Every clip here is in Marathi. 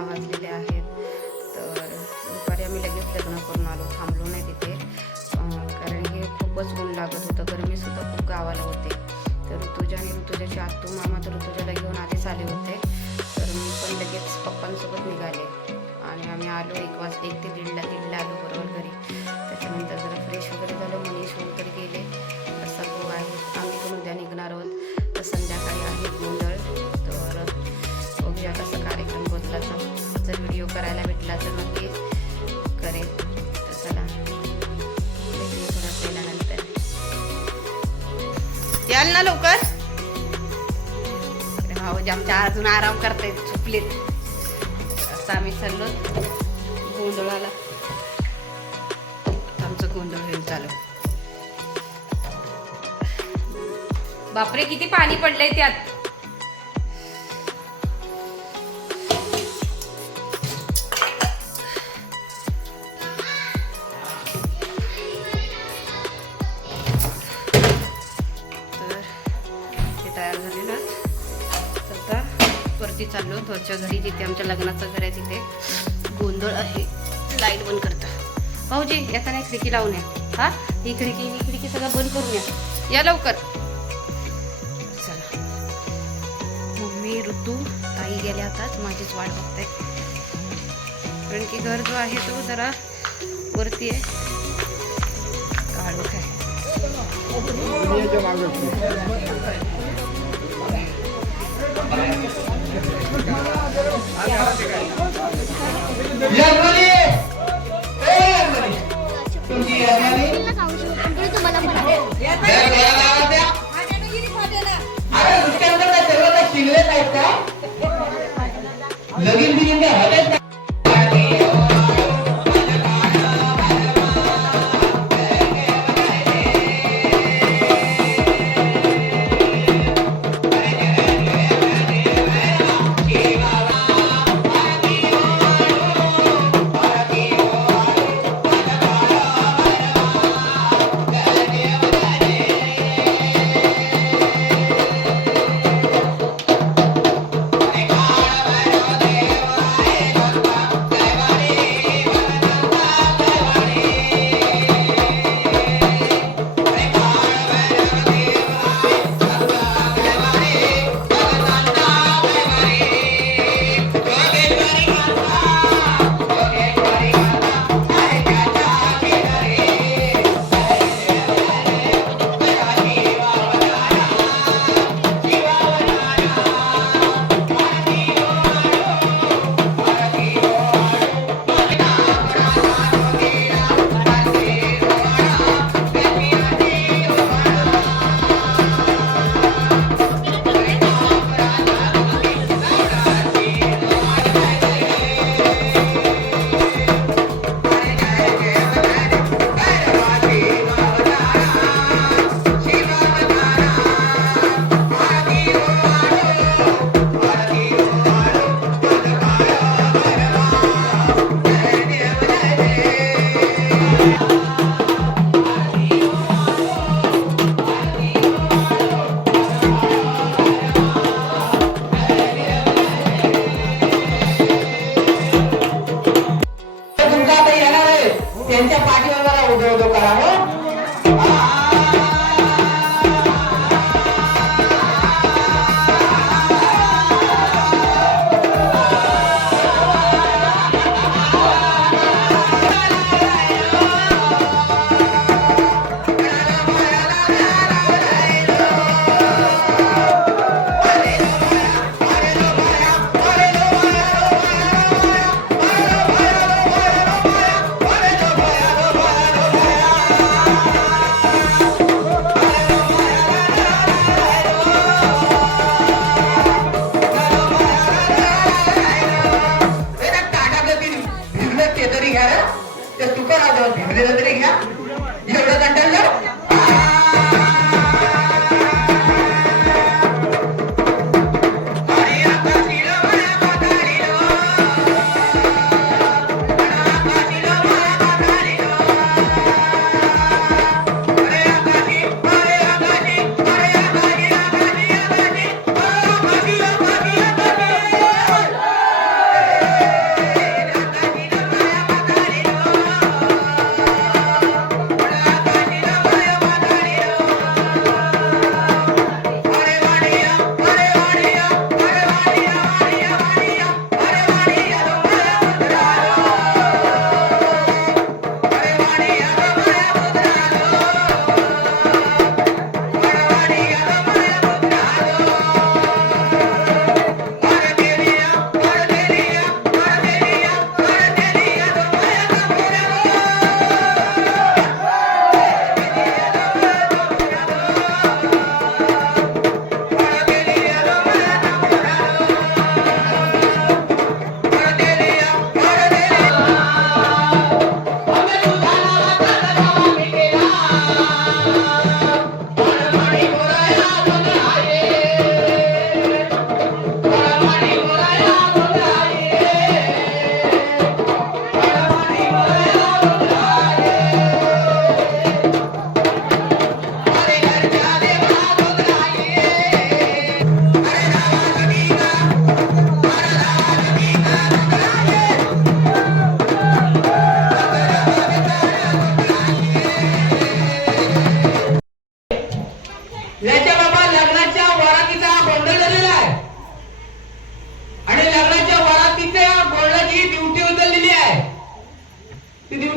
6 वाजलेले आहेत. तर दुपारी आम्ही लगेच लग्न करून आलो, थांबलो नाही तिथे, कारण की खूपच ऊन लागत होतं. गरमीसुद्धा खूप गावाला होते. तर ऋतुजा आणि ऋतुजाची आत्तू मामा तर ऋतुजाला घेऊन आधीच आले होते. तर मी पण लगेच पप्पांसोबत निघाले आणि आम्ही आलो 1 ते 1:30ला आलो बरोबर घरी. त्याच्यानंतर जरा फ्रेश वगैरे झालं, मनीष वगैरे गेले. तर सर्व आहे, आम्ही पण उद्या निघणार आहोत. तर संध्याकाळी आहे गोंधळ. तर बघूया कसा कार्यक्रम बदलाचा. जर व्हिडिओ करायला भेटला तर नक्की करेल. तर चला भेटूया थोड्या वेळानंतर. याल ना लवकर. भाऊजी आमच्या अजून आराम करतायत, झोपलेत. असं आम्ही चाललो गोंधळाला. आमचं गोंधळ होईल चालू. बापरे किती पाणी पडलंय त्यात. तयार झालेलं. आता वरती चाललो वरच्या घरी, जिथे आमच्या लग्नाचं घर आहे तिथे गोंधळ आहे. लाईट बंद करता भाऊजी, याचा नाही खिडकी लावून या. हा ही खिडकी सगळं बंद करून या लवकर. चला मम्मी ऋतू ताई गेल्या हातात, माझीच वाट बघताय. कारण की घर जो आहे तो जरा वरती आहे, काढू काय. लगीन बिगीन काय होत आहे. त्यांच्या पाठीवर जरा उदो करा. तरी घ्या एवढं कंटाळलं.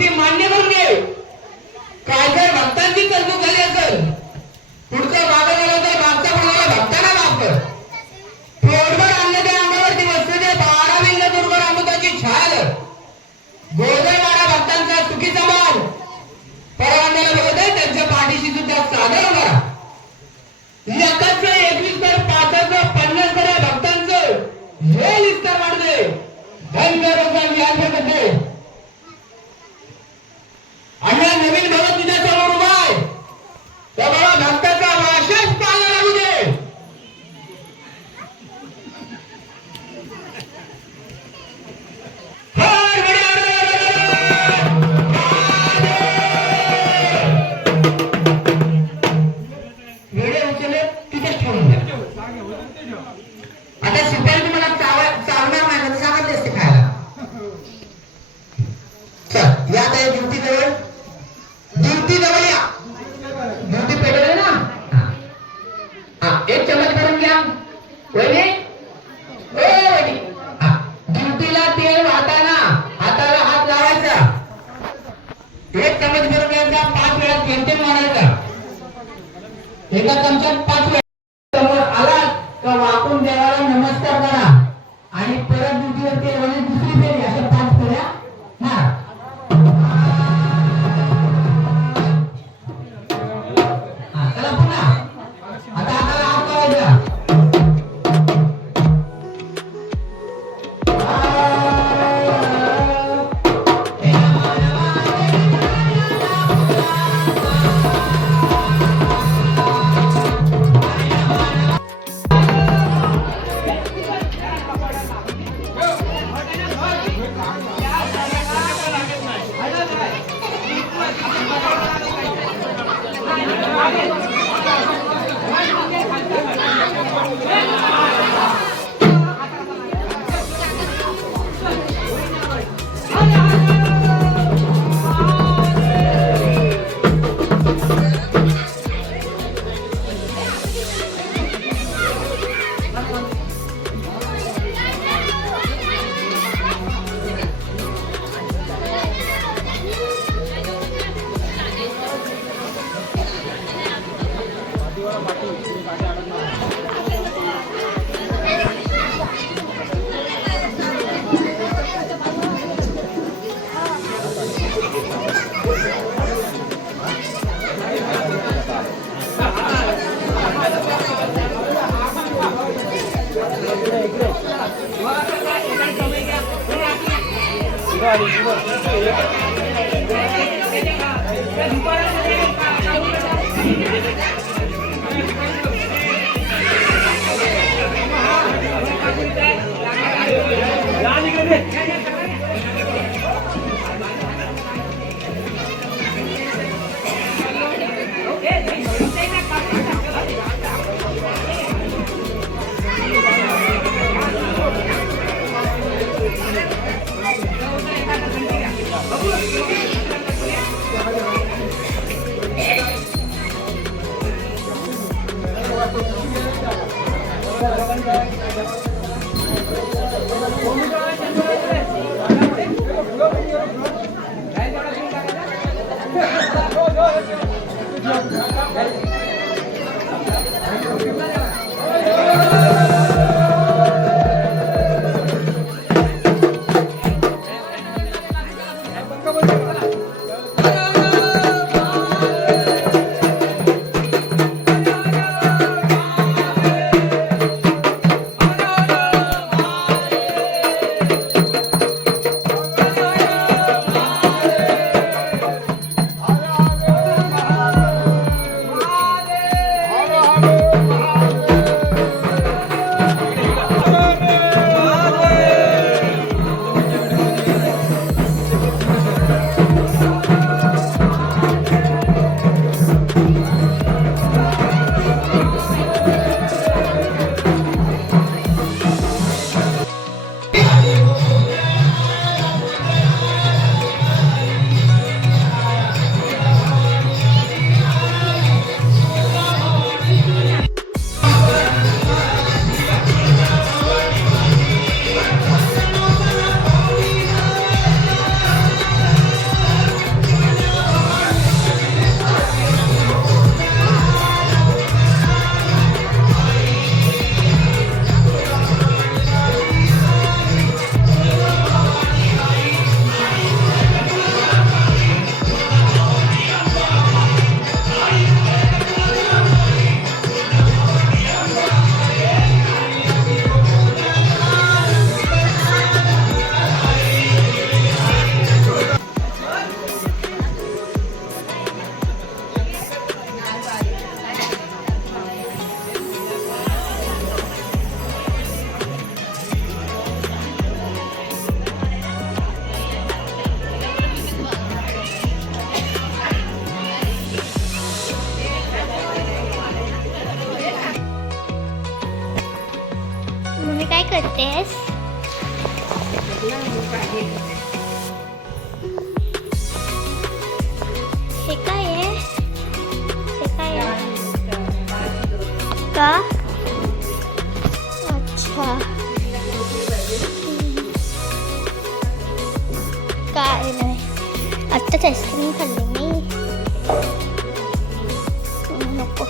ड्युटी मान्य करून घे. काय जर भक्तांची तरतूद झाली असेल, पुढचं मागं झालं तर मागचा कोणाला भक्तांना माफ कर. पोटभर अन्न त्या अंगावरती वस्त्र दे, 12 बिंग दुर्गर अमृताची छाल. गोदरवाडा भक्तांचा चुकीचा मान परवान्याला बघत आहे, त्यांच्या पाठीशी सुद्धा सादर होणार. लेखाचं 21 तर 5चं 50 तर भक्तांचं हे विस्तार वाढले. धन्य रोजगार व्याज करते. आणि हा नवीन भवन तुझ्या समोर उभा आहे, त्या बाबा भक्ताचा वाशच पाहायला लागू दे. हर वेळे उचलले तिथेच ठेवून द्या. आता शिपाई तुम्हाला चावणार नाही तर सांगितले असते खायला. चल या आता ड्युटी जवळ या. ड्युटी पेटवले ना. हा एक चमच भरून घ्या. वहिनी ओ वहिनी, ड्युटीला तेल वाहताना हाताला हात लावायचा. एक चमच भरून घ्यायचा, 5 वेळा थेंब मारायचा. एका चमच्यात 5 वेळा. समोर आलात का वाकून देवाला नमस्कार करा आणि परत ड्युटीवर तेल म्हणजे दुसरी फेरी अशा 5 फेऱ्या मारा. चला पुन्हा आता हाताला हात लावायचा. करतेस? हे काय आहे? हे काय आहे? का? अच्छा. काय नाही, आत्ताच आईस्क्रीम खाल्ली मी. नको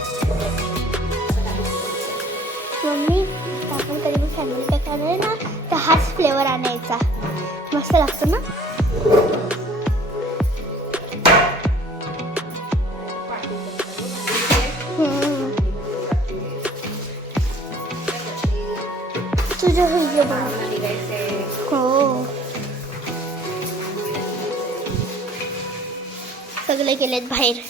मम्मी, आपण कधी पण फॅमिली पॅक आणले ना तर हाच फ्लेवर आणायचा, मस्त लागतो ना. तुझं व्हिडिओ बनव. हो, सगळे गेलेत बाहेर.